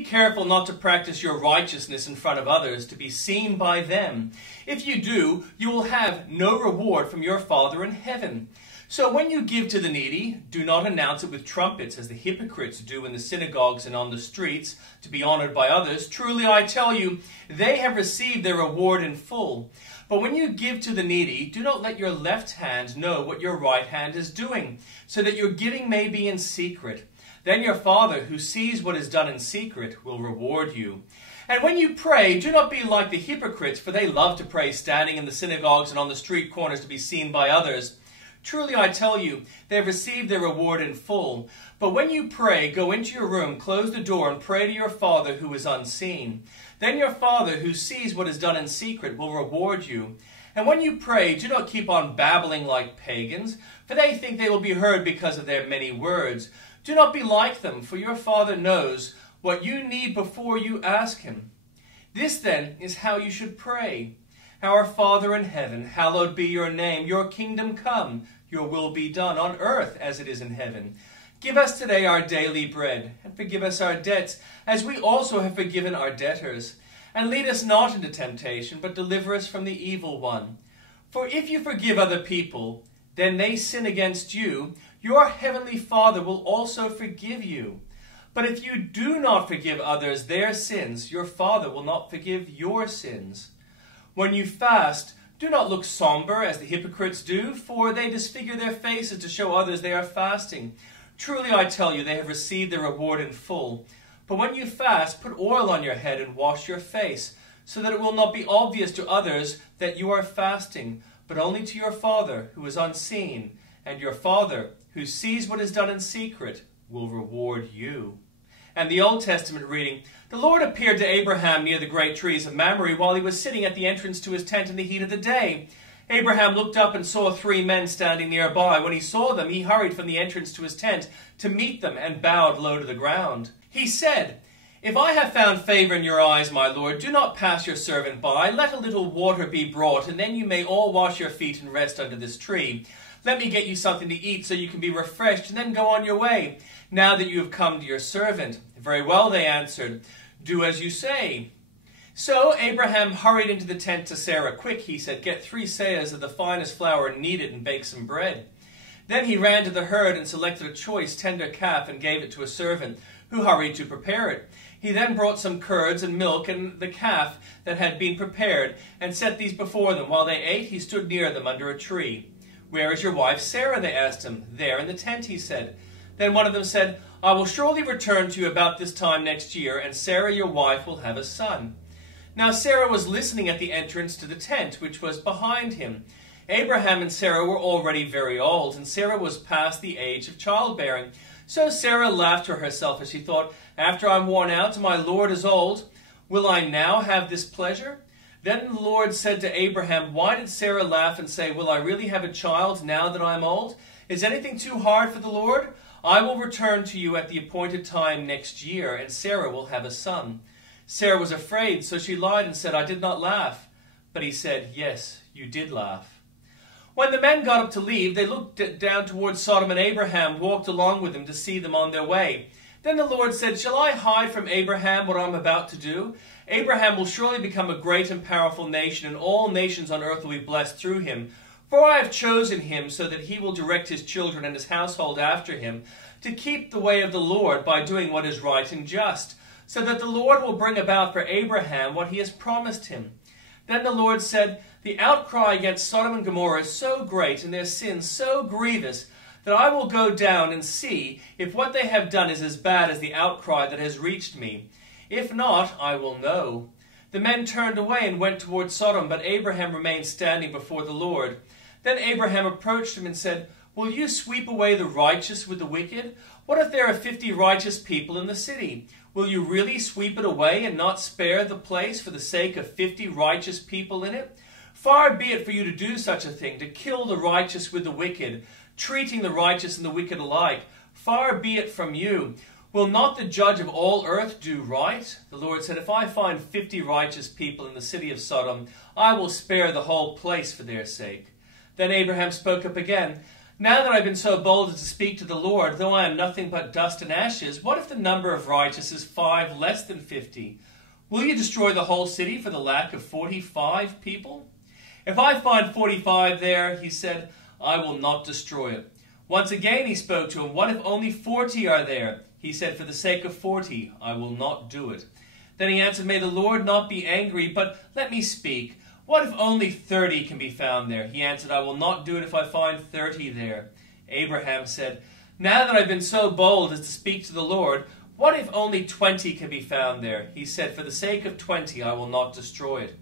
Be careful not to practice your righteousness in front of others to be seen by them. If you do, you will have no reward from your Father in heaven. So when you give to the needy, do not announce it with trumpets as the hypocrites do in the synagogues and on the streets to be honored by others. Truly I tell you, they have received their reward in full. But when you give to the needy, do not let your left hand know what your right hand is doing, so that your giving may be in secret. Then your Father, who sees what is done in secret, will reward you. And when you pray, do not be like the hypocrites, for they love to pray standing in the synagogues and on the street corners to be seen by others. Truly I tell you, they have received their reward in full. But when you pray, go into your room, close the door, and pray to your Father who is unseen. Then your Father, who sees what is done in secret, will reward you. And when you pray, do not keep on babbling like pagans, for they think they will be heard because of their many words. Do not be like them, for your Father knows what you need before you ask him. This then is how you should pray. Our Father in heaven, hallowed be your name. Your kingdom come, your will be done on earth as it is in heaven. Give us today our daily bread, and forgive us our debts, as we also have forgiven our debtors. And lead us not into temptation, but deliver us from the evil one. For if you forgive other people, then they sin against you, your heavenly Father will also forgive you. But if you do not forgive others their sins, your Father will not forgive your sins. When you fast, do not look somber as the hypocrites do, for they disfigure their faces to show others they are fasting. Truly I tell you, they have received their reward in full. But when you fast, put oil on your head and wash your face, so that it will not be obvious to others that you are fasting, but only to your Father who is unseen, and your Father who sees what is done in secret will reward you. And the Old Testament reading, the Lord appeared to Abraham near the great trees of Mamre while he was sitting at the entrance to his tent in the heat of the day. Abraham looked up and saw 3 men standing nearby. When he saw them, he hurried from the entrance to his tent to meet them and bowed low to the ground. He said, If I have found favor in your eyes, my Lord, do not pass your servant by. Let a little water be brought, and then you may all wash your feet and rest under this tree. Let me get you something to eat so you can be refreshed, and then go on your way, now that you have come to your servant. Very well, they answered. Do as you say. So Abraham hurried into the tent to Sarah. Quick, he said, get 3 seahs of the finest flour kneaded and bake some bread. Then he ran to the herd and selected a choice, tender calf and gave it to a servant, who hurried to prepare it. He then brought some curds and milk and the calf that had been prepared, and set these before them. While they ate, he stood near them under a tree. Where is your wife Sarah? They asked him. There in the tent, he said. Then one of them said, I will surely return to you about this time next year, and Sarah your wife will have a son. Now Sarah was listening at the entrance to the tent, which was behind him. Abraham and Sarah were already very old, and Sarah was past the age of childbearing. So Sarah laughed to herself as she thought, After I'm worn out and my Lord is old, will I now have this pleasure? Then the Lord said to Abraham, Why did Sarah laugh and say, Will I really have a child now that I am old? Is anything too hard for the Lord? I will return to you at the appointed time next year, and Sarah will have a son. Sarah was afraid, so she lied and said, I did not laugh. But he said, Yes, you did laugh. When the men got up to leave, they looked down towards Sodom, and Abraham walked along with them to see them on their way. Then the Lord said, Shall I hide from Abraham what I am about to do? Abraham will surely become a great and powerful nation, and all nations on earth will be blessed through him. For I have chosen him so that he will direct his children and his household after him, to keep the way of the Lord by doing what is right and just, so that the Lord will bring about for Abraham what he has promised him. Then the Lord said, The outcry against Sodom and Gomorrah is so great, and their sins so grievous, that I will go down and see if what they have done is as bad as the outcry that has reached me. If not, I will know. The men turned away and went toward Sodom, but Abraham remained standing before the Lord. Then Abraham approached him and said, Will you sweep away the righteous with the wicked? What if there are 50 righteous people in the city? Will you really sweep it away and not spare the place for the sake of 50 righteous people in it? Far be it for you to do such a thing, to kill the righteous with the wicked, treating the righteous and the wicked alike. Far be it from you. Will not the judge of all earth do right? The Lord said, If I find 50 righteous people in the city of Sodom, I will spare the whole place for their sake. Then Abraham spoke up again. Now that I've been so bold as to speak to the Lord, though I am nothing but dust and ashes, what if the number of righteous is 5 less than 50? Will you destroy the whole city for the lack of 45 people? If I find 45 there, he said, I will not destroy it. Once again he spoke to him, what if only 40 are there? He said, for the sake of 40, I will not do it. Then he answered, may the Lord not be angry, but let me speak. What if only 30 can be found there? He answered, I will not do it if I find 30 there. Abraham said, now that I've been so bold as to speak to the Lord, what if only 20 can be found there? He said, for the sake of 20, I will not destroy it.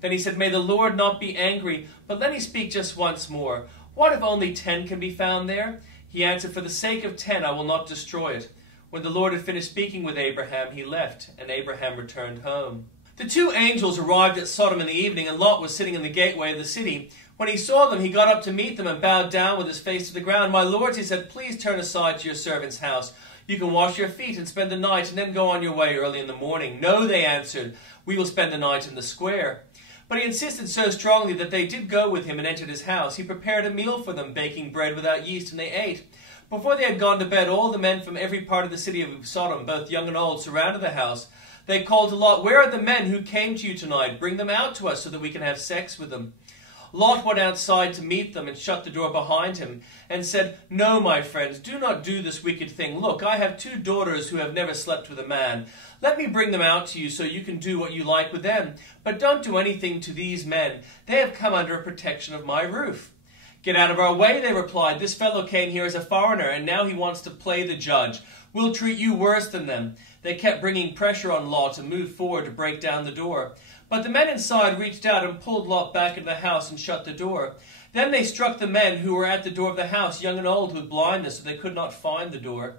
Then he said, may the Lord not be angry, but let me speak just once more. What if only 10 can be found there? He answered, for the sake of 10, I will not destroy it. When the Lord had finished speaking with Abraham, he left, and Abraham returned home. The 2 angels arrived at Sodom in the evening, and Lot was sitting in the gateway of the city. When he saw them, he got up to meet them and bowed down with his face to the ground. My lords, he said, please turn aside to your servant's house. You can wash your feet and spend the night, and then go on your way early in the morning. No, they answered, we will spend the night in the square. But he insisted so strongly that they did go with him and entered his house. He prepared a meal for them, baking bread without yeast, and they ate. Before they had gone to bed, all the men from every part of the city of Sodom, both young and old, surrounded the house. They called to Lot, where are the men who came to you tonight? Bring them out to us so that we can have sex with them. Lot went outside to meet them and shut the door behind him and said, no, my friends, do not do this wicked thing. Look, I have 2 daughters who have never slept with a man. Let me bring them out to you so you can do what you like with them. But don't do anything to these men. They have come under a protection of my roof. Get out of our way, they replied. This fellow came here as a foreigner, and now he wants to play the judge. We'll treat you worse than them. They kept bringing pressure on Lot to move forward to break down the door. But the men inside reached out and pulled Lot back into the house and shut the door. Then they struck the men who were at the door of the house, young and old, with blindness, so they could not find the door.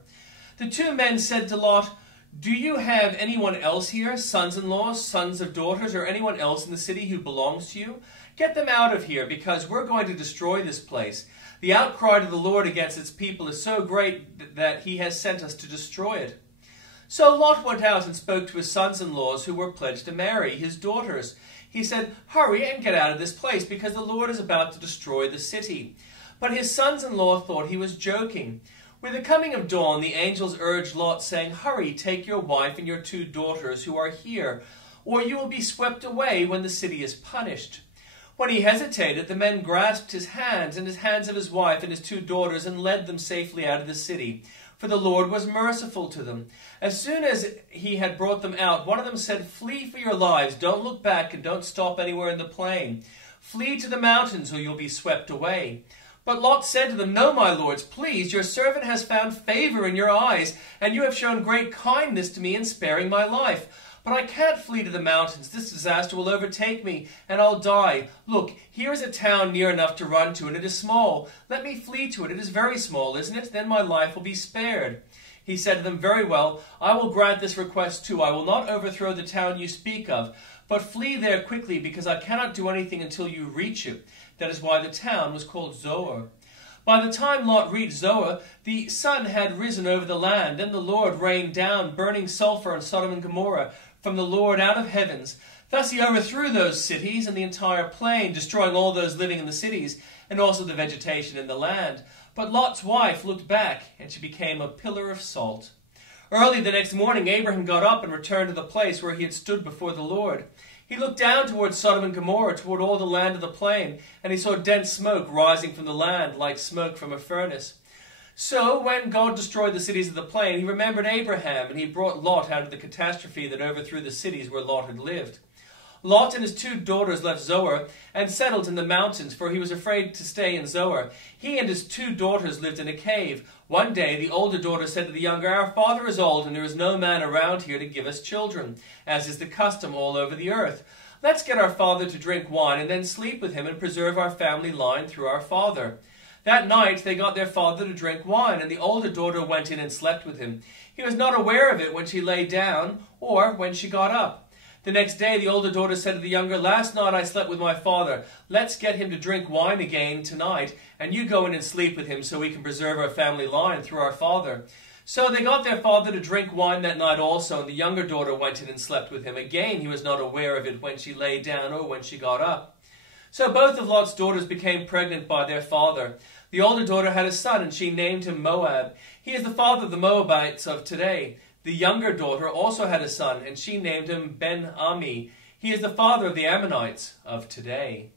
The 2 men said to Lot, do you have anyone else here, sons-in-laws, sons of daughters, or anyone else in the city who belongs to you? Get them out of here, because we're going to destroy this place. The outcry to the Lord against its people is so great that he has sent us to destroy it. So Lot went out and spoke to his sons-in-laws who were pledged to marry his daughters. He said, hurry and get out of this place, because the Lord is about to destroy the city. But his sons-in-law thought he was joking. With the coming of dawn, the angels urged Lot, saying, hurry, take your wife and your 2 daughters who are here, or you will be swept away when the city is punished. When he hesitated, the men grasped his hands and his hands of his wife and his 2 daughters and led them safely out of the city. For the Lord was merciful to them. As soon as he had brought them out, one of them said, flee for your lives, don't look back and don't stop anywhere in the plain. Flee to the mountains or you'll be swept away. But Lot said to them, no, my lords, please, your servant has found favor in your eyes, and you have shown great kindness to me in sparing my life. But I can't flee to the mountains. This disaster will overtake me, and I'll die. Look, here is a town near enough to run to, and it is small. Let me flee to it. It is very small, isn't it? Then my life will be spared. He said to them, very well, I will grant this request too. I will not overthrow the town you speak of, but flee there quickly, because I cannot do anything until you reach it. That is why the town was called Zoar. By the time Lot reached Zoar, the sun had risen over the land, and the Lord rained down burning sulfur on Sodom and Gomorrah from the Lord out of heavens. Thus he overthrew those cities and the entire plain, destroying all those living in the cities, and also the vegetation in the land. But Lot's wife looked back, and she became a pillar of salt. Early the next morning, Abraham got up and returned to the place where he had stood before the Lord. He looked down towards Sodom and Gomorrah, toward all the land of the plain, and he saw dense smoke rising from the land, like smoke from a furnace. So, when God destroyed the cities of the plain, he remembered Abraham, and he brought Lot out of the catastrophe that overthrew the cities where Lot had lived. Lot and his 2 daughters left Zoar and settled in the mountains, for he was afraid to stay in Zoar. He and his 2 daughters lived in a cave. One day the older daughter said to the younger, our father is old, and there is no man around here to give us children, as is the custom all over the earth. Let's get our father to drink wine and then sleep with him and preserve our family line through our father. That night they got their father to drink wine, and the older daughter went in and slept with him. He was not aware of it when she lay down or when she got up. The next day the older daughter said to the younger, last night I slept with my father. Let's get him to drink wine again tonight, and you go in and sleep with him so we can preserve our family line through our father. So they got their father to drink wine that night also, and the younger daughter went in and slept with him. Again he was not aware of it when she lay down or when she got up. So both of Lot's daughters became pregnant by their father. The older daughter had a son, and she named him Moab. He is the father of the Moabites of today. The younger daughter also had a son, and she named him Ben-Ami. He is the father of the Ammonites of today.